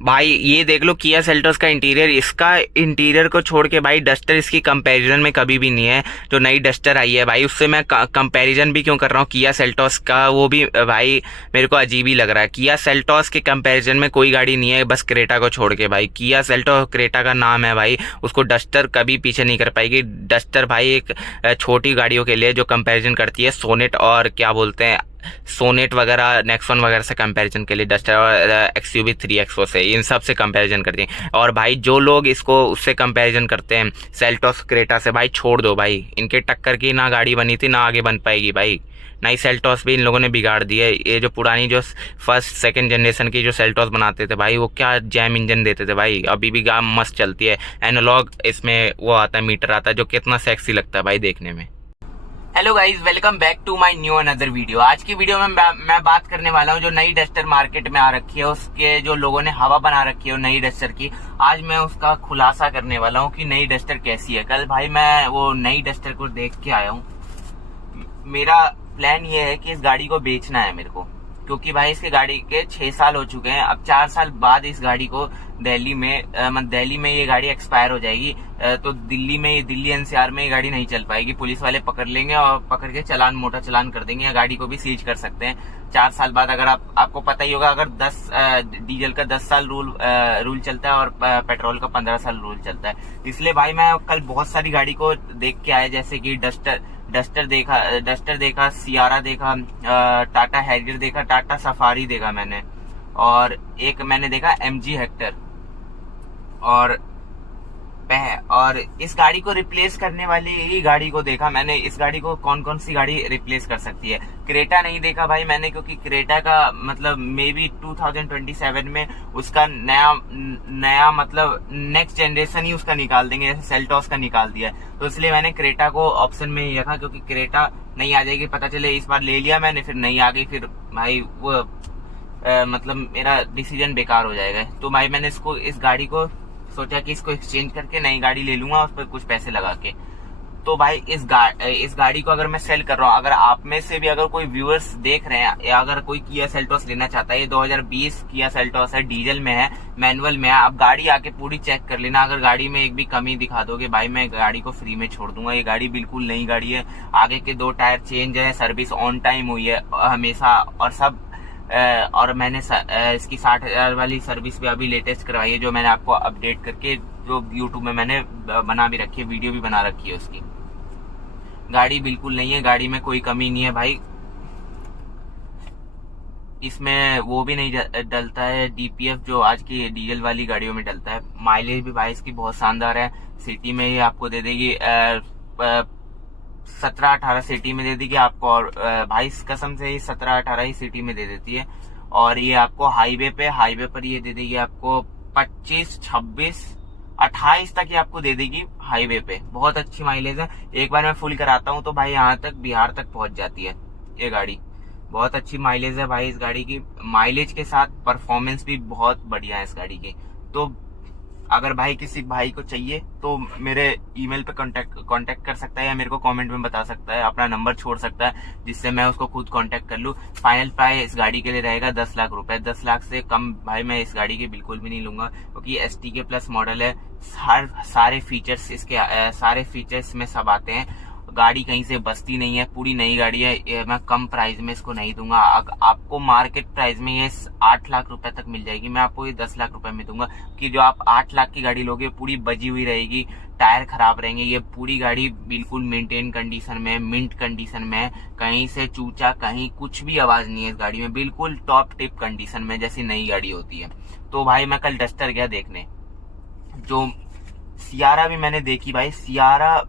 भाई ये देख लो किया सेल्टोस का इंटीरियर, इसका इंटीरियर को छोड़ के भाई डस्टर इसकी कंपैरिजन में कभी भी नहीं है। जो नई डस्टर आई है भाई उससे मैं कंपैरिजन भी क्यों कर रहा हूँ किया सेल्टोस का, वो भी भाई मेरे को अजीब ही लग रहा है। किया सेल्टोस के कंपैरिजन में कोई गाड़ी नहीं है बस क्रेटा को छोड़ के। भाई किया सेल्टोस क्रेटा का नाम है भाई, उसको डस्टर कभी पीछे नहीं कर पाएगी। डस्टर भाई एक छोटी गाड़ियों के लिए जो कंपैरिजन करती है सोनेट और क्या बोलते हैं सोनेट वगैरह नेक्सॉन वगैरह से कंपैरिजन के लिए, डस्टर और एक्सयूवी 3XO से, इन सब से कंपैरिजन करती हैं। और भाई जो लोग इसको उससे कंपैरिजन करते हैं सेल्टोस क्रेटा से, भाई छोड़ दो भाई। इनके टक्कर की ना गाड़ी बनी थी ना आगे बन पाएगी भाई। नई सेल्टोस भी इन लोगों ने बिगाड़ दी है। ये जो पुरानी जो फर्स्ट सेकंड जनरेशन की जो सेल्टोस बनाते थे भाई, वो क्या जैम इंजन देते थे भाई, अभी भी गाम मस्त चलती है। एनालॉग इसमें वो आता है, मीटर आता है जो कितना सेक्सी लगता है भाई देखने में। Hello guys, welcome back to my new another video. आज की वीडियो में मैं बात करने वाला हूँ जो नई डस्टर मार्केट में आ रखी है, उसके जो लोगों ने हवा बना रखी है नई डस्टर की। आज मैं उसका खुलासा करने वाला हूँ कि नई डस्टर कैसी है। कल भाई मैं वो नई डस्टर को देख के आया हूँ। मेरा प्लान ये है कि इस गाड़ी को बेचना है मेरे को, क्योंकि भाई इसके गाड़ी के 6 साल हो चुके हैं। अब 4 साल बाद इस गाड़ी को दिल्ली में ये गाड़ी एक्सपायर हो जाएगी। तो दिल्ली एनसीआर में ये गाड़ी नहीं चल पाएगी। पुलिस वाले पकड़ लेंगे और पकड़ के मोटा चालान कर देंगे, या गाड़ी को भी सीज कर सकते हैं 4 साल बाद। अगर आपको पता ही होगा, अगर डीजल का 10 साल रूल चलता है और पेट्रोल का 15 साल रूल चलता है। इसलिए भाई मैं कल बहुत सारी गाड़ी को देख के आया, जैसे कि डस्टर देखा, सियारा देखा, टाटा हैरियर देखा, टाटा सफारी देखा मैंने, और एक मैंने देखा MG हेक्टर। और इस गाड़ी को रिप्लेस करने वाली ही गाड़ी को देखा मैंने। इस गाड़ी को कौन कौन सी गाड़ी रिप्लेस कर सकती है। क्रेटा नहीं देखा भाई मैंने, क्योंकि क्रेटा का मतलब मे बी 2027 में उसका नया मतलब नेक्स्ट जनरेशन ही उसका निकाल देंगे, जैसे सेल्टोस का निकाल दिया। तो इसलिए मैंने क्रेटा को ऑप्शन में ही रखा, क्योंकि क्रेटा नहीं आ जाएगी, पता चले इस बार ले लिया मैंने फिर नहीं आ गई, फिर भाई वो मतलब मेरा डिसीजन बेकार हो जाएगा। तो भाई मैंने इस गाड़ी को सोचा कि इसको एक्सचेंज करके नई गाड़ी ले लूंगा, उस पर कुछ पैसे लगा के। तो भाई इस गाड़ी को अगर मैं सेल कर रहा हूँ, अगर आप में से भी अगर कोई व्यूअर्स देख रहे हैं या अगर कोई किया सेल्टोस लेना चाहता है, ये 2020 किया सेल्टोस है, डीजल में है, मैनुअल में है। आप गाड़ी आके पूरी चेक कर लेना। अगर गाड़ी में एक भी कमी दिखा दोगे भाई मैं गाड़ी को फ्री में छोड़ दूंगा। ये गाड़ी बिल्कुल नई गाड़ी है, आगे के 2 टायर चेंज है, सर्विस ऑन टाइम हुई है हमेशा, और सब और मैंने इसकी 60,000 वाली सर्विस भी अभी लेटेस्ट करवाई है, जो मैंने आपको अपडेट करके जो यूट्यूब में मैंने बना भी रखी है, वीडियो भी बना रखी है उसकी। गाड़ी बिल्कुल नहीं है, गाड़ी में कोई कमी नहीं है भाई। इसमें वो भी नहीं डलता है DPF जो आज की डीजल वाली गाड़ियों में डलता है। माइलेज भी भाई इसकी बहुत शानदार है। सिटी में ही आपको दे देगी 17-18 सिटी में दे देगी आपको, और भाई कसम से ही 17-18 ही सिटी में दे देती है। और ये आपको हाईवे पर ये दे देगी आपको 25, 26, 28 तक ये आपको दे देगी हाईवे पे। बहुत अच्छी माइलेज है। एक बार मैं फुल कराता हूँ तो भाई यहाँ तक बिहार तक पहुंच जाती है ये गाड़ी। बहुत अच्छी माइलेज है भाई इस गाड़ी की। माइलेज के साथ परफॉर्मेंस भी बहुत बढ़िया है इस गाड़ी की। तो अगर भाई किसी भाई को चाहिए तो मेरे ईमेल पे कांटेक्ट कर सकता है, या मेरे को कमेंट में बता सकता है, अपना नंबर छोड़ सकता है, जिससे मैं उसको खुद कांटेक्ट कर लूँ। फाइनल प्राइस इस गाड़ी के लिए रहेगा 10 लाख रुपए। 10 लाख से कम भाई मैं इस गाड़ी की बिल्कुल भी नहीं लूंगा, क्योंकि STK प्लस मॉडल है। सारे फीचर्स में सब आते हैं। गाड़ी कहीं से बसती नहीं है, पूरी नई गाड़ी है। मैं कम प्राइस में इसको नहीं दूंगा। आपको मार्केट प्राइस में ये 8 लाख रुपए तक मिल जाएगी, मैं आपको ये 10 लाख रुपए में दूंगा। कि जो आप 8 लाख की गाड़ी लोगे पूरी बजी हुई रहेगी, टायर खराब रहेंगे। ये पूरी गाड़ी बिल्कुल मेंटेन कंडीशन में, मिंट कंडीशन में, कहीं से चूचा कहीं कुछ भी आवाज नहीं है इस गाड़ी में, बिल्कुल टॉप टिप कंडीशन में जैसी नई गाड़ी होती है। तो भाई मैं कल डस्टर गया देखने। जो सियारा भी मैंने देखी भाई, सियारा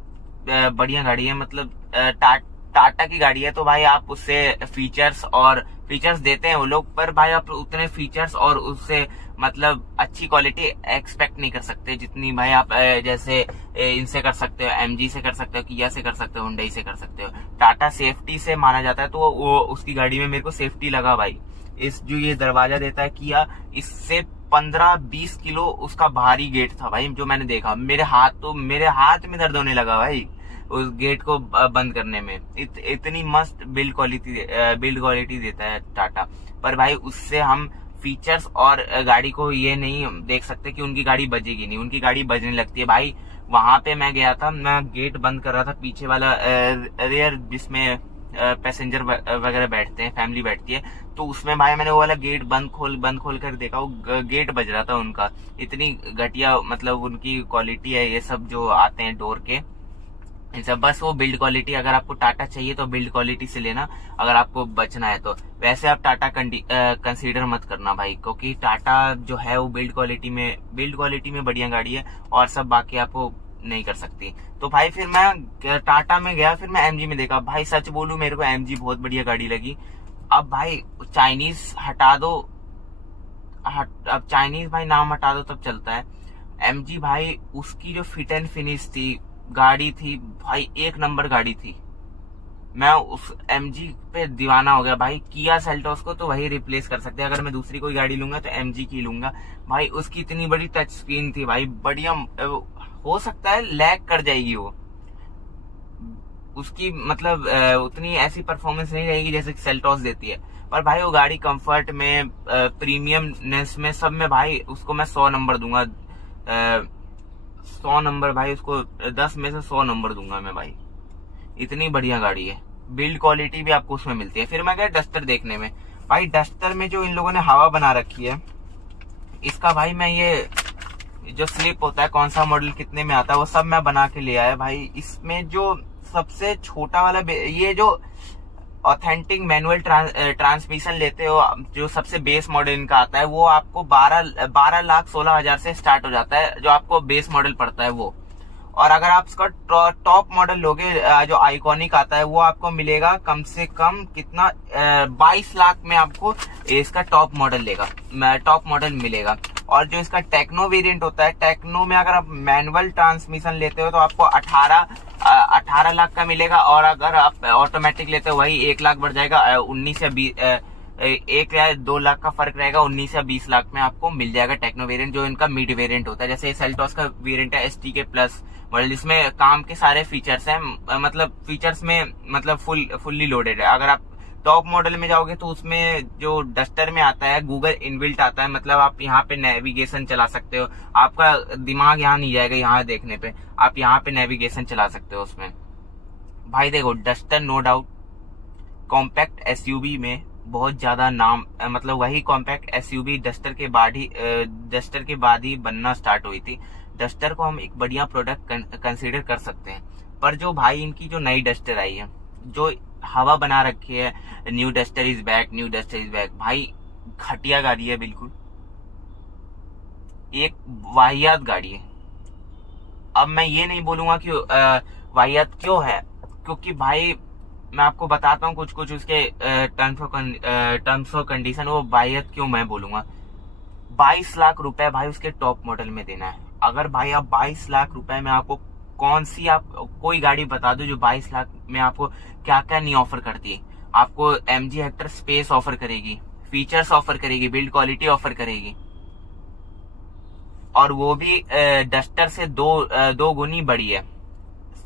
बढ़िया गाड़ी है, मतलब टाटा की गाड़ी है। तो भाई आप उससे फीचर्स देते हैं वो लोग, पर भाई आप उतने फीचर्स और उससे मतलब अच्छी क्वालिटी एक्सपेक्ट नहीं कर सकते जितनी भाई आप जैसे इनसे कर सकते हो, MG से कर सकते हो, किया से कर सकते हो, हुंडई से कर सकते हो। टाटा सेफ्टी से माना जाता है, तो वो उसकी गाड़ी में मेरे को सेफ्टी लगा भाई। इस जो ये दरवाजा देता है किया, इससे 15-20 किलो उसका भारी गेट था भाई, जो मैंने देखा। मेरे हाथ में दर्द होने लगा भाई उस गेट को बंद करने में। इतनी मस्त बिल्ड क्वालिटी देता है टाटा। पर भाई उससे हम फीचर्स और गाड़ी को ये नहीं देख सकते कि उनकी गाड़ी बजेगी नहीं, उनकी गाड़ी बजने लगती है भाई। वहां पे मैं गया था, मैं गेट बंद कर रहा था, पीछे वाला रेयर जिसमें पैसेंजर वगैरह बैठते हैं, फैमिली बैठती है, तो उसमें भाई मैंने वो वाला गेट बंद खोल कर देखा, वो गेट बज रहा था उनका। इतनी घटिया मतलब उनकी क्वालिटी है ये सब जो आते हैं डोर के, इन सब। बस वो बिल्ड क्वालिटी, अगर आपको टाटा चाहिए तो बिल्ड क्वालिटी से लेना, अगर आपको बचना है तो। वैसे आप टाटा कंसीडर मत करना भाई, क्योंकि टाटा जो है वो बिल्ड क्वालिटी में बढ़िया गाड़ी है, और सब बाकी आपको नहीं कर सकती। तो भाई फिर मैं टाटा में गया, फिर मैं एमजी में देखा। भाई सच बोलूं, मेरे को एमजी बहुत बढ़िया गाड़ी लगी। अब भाई चाइनीज हटा दो, अब चाइनीज भाई नाम हटा दो तब चलता है। एमजी भाई उसकी जो फिट एंड फिनिश थी, गाड़ी थी भाई, एक नंबर गाड़ी थी। मैं उस एमजी पे दीवाना हो गया भाई। किया सेल्टोस को तो वही रिप्लेस कर सकते हैं, अगर मैं दूसरी कोई गाड़ी लूंगा तो एमजी की लूंगा भाई। उसकी इतनी बड़ी टच स्क्रीन थी भाई, बढ़िया। हो सकता है लैग कर जाएगी वो, उसकी मतलब उतनी ऐसी परफॉर्मेंस नहीं रहेगी जैसे सेल्टोस देती है, पर भाई वो गाड़ी कंफर्ट में, प्रीमियमनेस में, सब में भाई उसको मैं 100 नंबर दूंगा। 100 नंबर भाई, उसको 10 में से 100 नंबर दूंगा मैं भाई। इतनी बढ़िया गाड़ी है, बिल्ड क्वालिटी भी आपको उसमें मिलती है। फिर मैं गया डस्टर देखने में। भाई डस्टर में जो इन लोगों ने हवा बना रखी है, इसका भाई मैं ये जो स्लिप होता है, कौन सा मॉडल कितने में आता है, वो सब मैं बना के ले आया भाई। इसमें जो सबसे छोटा वाला, ये जो ऑथेंटिक मैनुअल ट्रांसमिशन लेते हो, जो सबसे बेस मॉडल इनका आता है, वो आपको 12,16,000 से स्टार्ट हो जाता है, जो आपको बेस मॉडल पड़ता है वो। और अगर आप इसका टॉप मॉडल लोगे, जो आइकॉनिक आता है, वो आपको मिलेगा कम से कम कितना, 22 लाख में आपको इसका टॉप मॉडल मिलेगा। और जो इसका टेक्नो वेरिएंट होता है, टेक्नो में अगर आप मैनुअल ट्रांसमिशन लेते हो तो आपको 18 लाख का मिलेगा, और अगर आप ऑटोमेटिक लेते हो वही 1 लाख बढ़ जाएगा, 19 या 20, 1 या 2 लाख का फर्क रहेगा, 19 या 20 लाख में आपको मिल जाएगा टेक्नो वेरिएंट, जो इनका मिड वेरिएंट होता है। जैसे सेल्टोस का वेरिएंट है ST के प्लस मॉडल, जिसमें काम के सारे फीचर्स हैं, मतलब फीचर्स में मतलब फुल्ली लोडेड है। अगर आप टॉप मॉडल में जाओगे तो उसमें जो डस्टर में आता है, गूगल इनबिल्ट आता है, मतलब आप यहाँ पे नेविगेशन चला सकते हो, आपका दिमाग यहाँ नहीं जाएगा यहाँ देखने पे, आप यहाँ पे नेविगेशन चला सकते हो उसमें। भाई देखो Duster no doubt compact SUV में बहुत ज्यादा नाम, मतलब वही कॉम्पैक्ट एसयूवी डस्टर के बाद ही बनना स्टार्ट हुई थी। डस्टर को हम एक बढ़िया प्रोडक्ट कंसीडर कर सकते हैं, पर जो भाई इनकी जो नई डस्टर आई है, जो हवा बना रखी है, न्यू डस्टर इज बैक, भाई घटिया गाड़ी है, बिल्कुल एक वाहियात गाड़ी है। अब मैं ये नहीं बोलूंगा कि वाहियात क्यों है, क्योंकि भाई मैं आपको बताता हूँ कुछ उसके टर्म्स ऑफ कंडीशन, वो वाहियात क्यों मैं बोलूंगा। 22 लाख रुपए भाई उसके टॉप मॉडल में देना है। अगर भाई आप 22 लाख रुपए में आपको कौन सी, आप कोई गाड़ी बता दो जो 22 लाख में आपको क्या क्या नहीं ऑफर करती है। आपको MG हेक्टर स्पेस ऑफर करेगी, फीचर्स ऑफर करेगी, बिल्ड क्वालिटी ऑफर करेगी, और वो भी डस्टर से दो गुनी बड़ी है।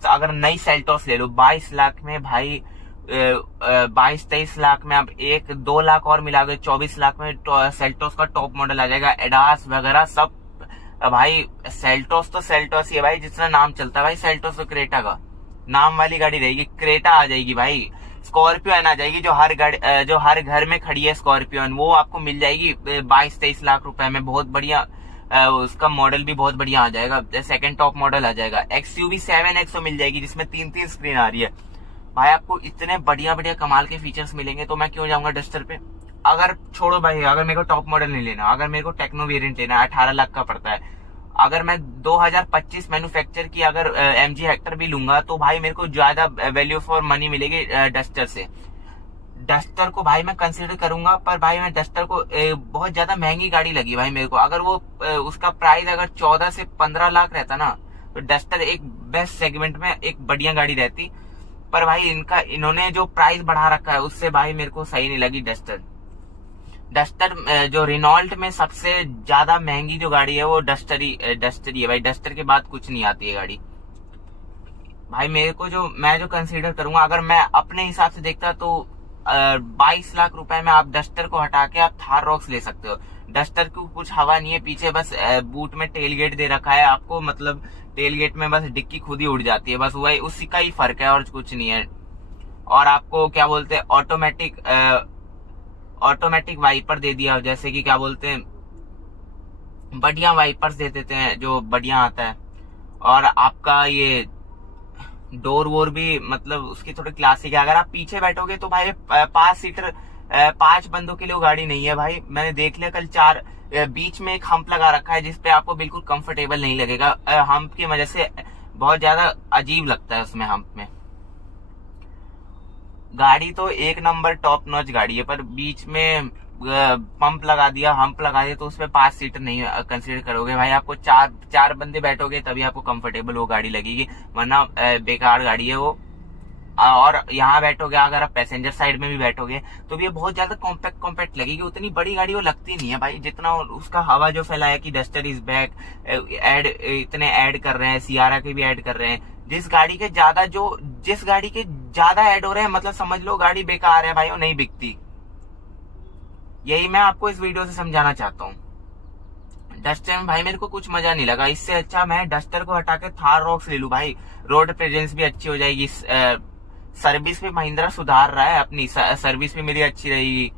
अगर नई सेल्टोस ले लो 22 लाख में भाई, 22-23 लाख में आप 1-2 लाख और मिला दो, 24 लाख में सेल्टोस का टॉप मॉडल आ जाएगा, एडास वगैरह सब। भाई सेल्टोस तो सेल्टोस ही है भाई, जितना नाम चलता है भाई सेल्टोस तो क्रेटा का नाम वाली गाड़ी रहेगी। क्रेटा आ जाएगी भाई, स्कॉर्पियन आ जाएगी, जो हर घर में खड़ी है स्कॉर्पियन, वो आपको मिल जाएगी 22-23 लाख रुपए में, बहुत बढ़िया। उसका मॉडल भी बहुत बढ़िया आ जाएगा, सेकंड टॉप मॉडल आ जाएगा। XUV 7X मिल जाएगी, जिसमें 3 स्क्रीन आ रही है। भाई आपको इतने बढ़िया बढ़िया कमाल के फीचर्स मिलेंगे, तो मैं क्यों जाऊंगा डस्टर पे। अगर छोड़ो भाई, अगर मेरे को टॉप मॉडल नहीं लेना, अगर मेरे को टेक्नो वेरिएंट लेना है, 18 लाख का पड़ता है, अगर मैं 2025 मैन्युफैक्चर की अगर MG हेक्टर भी लूंगा, तो भाई मेरे को ज्यादा वैल्यू फॉर मनी मिलेगी डस्टर से। डस्टर को भाई मैं कंसीडर करूंगा, पर भाई मैं डस्टर को बहुत ज्यादा महंगी गाड़ी लगी भाई मेरे को। अगर वो उसका प्राइस अगर 14 से 15 लाख रहता ना, तो डस्टर एक बेस्ट सेगमेंट में एक बढ़िया गाड़ी रहती। पर भाई इन्होंने जो प्राइस बढ़ा रखा है, उससे भाई मेरे को सही नहीं लगी डस्टर। जो रिनॉल्ट में सबसे ज्यादा महंगी जो गाड़ी है, वो डस्टर ही है भाई। डस्टर के बाद कुछ नहीं आती है गाड़ी भाई। मेरे को मैं जो कंसीडर करूंगा, अगर मैं अपने हिसाब से देखता, तो 22 लाख रुपए में आप डस्टर को हटा के आप थार रॉक्स ले सकते हो। डस्टर की कुछ हवा नहीं है पीछे, बस बूट में टेल गेट दे रखा है आपको, मतलब टेल गेट में बस डिक्की खुद ही उड़ जाती है, बस वही उसी का ही फर्क है और कुछ नहीं है। और आपको क्या बोलते हैं ऑटोमेटिक वाइपर दे दिया, जैसे कि क्या बोलते हैं बढ़िया वाइपर्स दे देते हैं जो बढ़िया आता है। और आपका ये डोर वोर भी मतलब उसकी थोड़ी क्लासिक है। अगर आप पीछे बैठोगे तो भाई 5 सीटर 5 बंदों के लिए गाड़ी नहीं है भाई। मैंने देख लिया कल 4 बीच में एक हम्प लगा रखा है जिसपे आपको बिल्कुल कंफर्टेबल नहीं लगेगा। हम्प की वजह से बहुत ज्यादा अजीब लगता है उसमें हम्प में। गाड़ी तो एक नंबर टॉप नॉच गाड़ी है, पर बीच में पंप लगा दिया, हम्प लगा दिया तो उसमें 5 सीटर नहीं कंसीडर करोगे भाई। आपको चार बंदे बैठोगे तभी आपको कंफर्टेबल वो गाड़ी लगेगी, वरना बेकार गाड़ी है वो। और यहाँ बैठोगे अगर आप पैसेंजर साइड में भी बैठोगे तो भी ये बहुत ज्यादा कॉम्पैक्ट लगेगी। उतनी बड़ी गाड़ी वो लगती नहीं है भाई जितना उसका हवा जो फैलाया कि डस्टर इज बैक, इतने ऐड कर रहे हैं, सियारा के भी ऐड कर रहे हैं। जिस गाड़ी के ज्यादा ऐड हो रहे हैं मतलब समझ लो गाड़ी बेकार है भाई, वो नहीं बिकती। यही मैं आपको इस वीडियो से समझाना चाहता हूँ। डस्टर में भाई मेरे को कुछ मजा नहीं लगा, इससे अच्छा मैं डस्टर को हटा के थार रॉक्स ले लूं भाई, रोड प्रेजेंस भी अच्छी हो जाएगी। सर्विस भी महिंद्रा सुधार रहा है अपनी, सर्विस भी मेरी अच्छी रहेगी।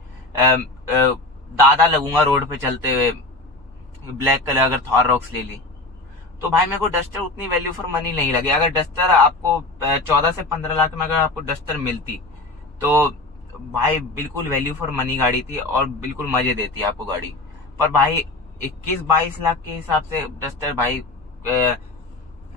दादा लगूंगा रोड पे चलते हुए ब्लैक कलर अगर थार रॉक्स ले ली तो भाई मेरे को डस्टर उतनी वैल्यू फॉर मनी नहीं लगी। अगर डस्टर आपको 14 से 15 लाख में अगर आपको डस्टर मिलती तो भाई बिल्कुल वैल्यू फॉर मनी गाड़ी थी और बिल्कुल मजे देती आपको गाड़ी। पर भाई 21-22 लाख के हिसाब से डस्टर भाई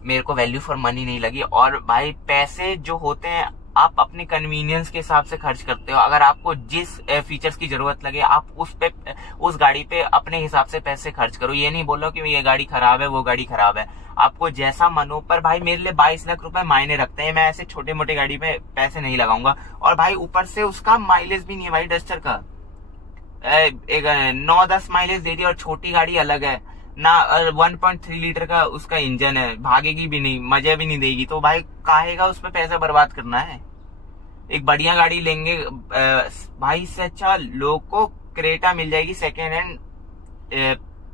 मेरे को वैल्यू फॉर मनी नहीं लगी। और भाई पैसे जो होते हैं आप अपने कन्वीनियंस के हिसाब से खर्च करते हो। अगर आपको जिस फीचर्स की जरूरत लगे आप उस गाड़ी पे अपने हिसाब से पैसे खर्च करो। ये नहीं बोलो कि ये गाड़ी खराब है वो गाड़ी खराब है, आपको जैसा मन हो। पर भाई मेरे लिए 22 लाख रुपए मायने रखते हैं, मैं ऐसे छोटे मोटे गाड़ी पे पैसे नहीं लगाऊंगा। और भाई ऊपर से उसका माइलेज भी नहीं है भाई डस्टर का, एक 9-10 माइलेज दे दी और छोटी गाड़ी अलग है ना। 1.3 लीटर का उसका इंजन है, भागेगी भी नहीं, मजा भी नहीं देगी, तो भाई काहेगा उस पर पैसा बर्बाद करना है। एक बढ़िया गाड़ी लेंगे भाई, इससे अच्छा लोग को क्रेटा मिल जाएगी सेकेंड हैंड,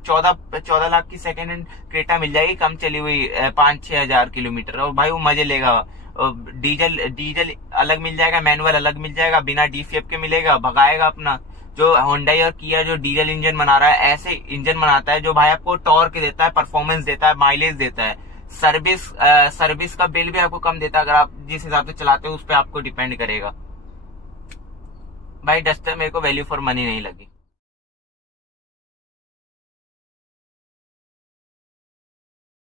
14 लाख की सेकेंड हैंड क्रेटा मिल जाएगी, कम चली हुई 5-6 हजार किलोमीटर, और भाई वो मजे लेगा। डीजल अलग मिल जाएगा, मैनुअल अलग मिल जाएगा, बिना डीसीएफ के मिलेगा, भगाएगा अपना। जो होंडाई और किया जो डीजल इंजन बना रहा है ऐसे इंजन बनाता है जो भाई आपको टॉर्क देता है, परफॉर्मेंस देता है, माइलेज देता है। सर्विस का बिल भी आपको कम देता है, अगर आप जिस हिसाब से चलाते हो उस पर आपको डिपेंड करेगा। भाई डस्टर मेरे को वैल्यू फॉर मनी नहीं लगी।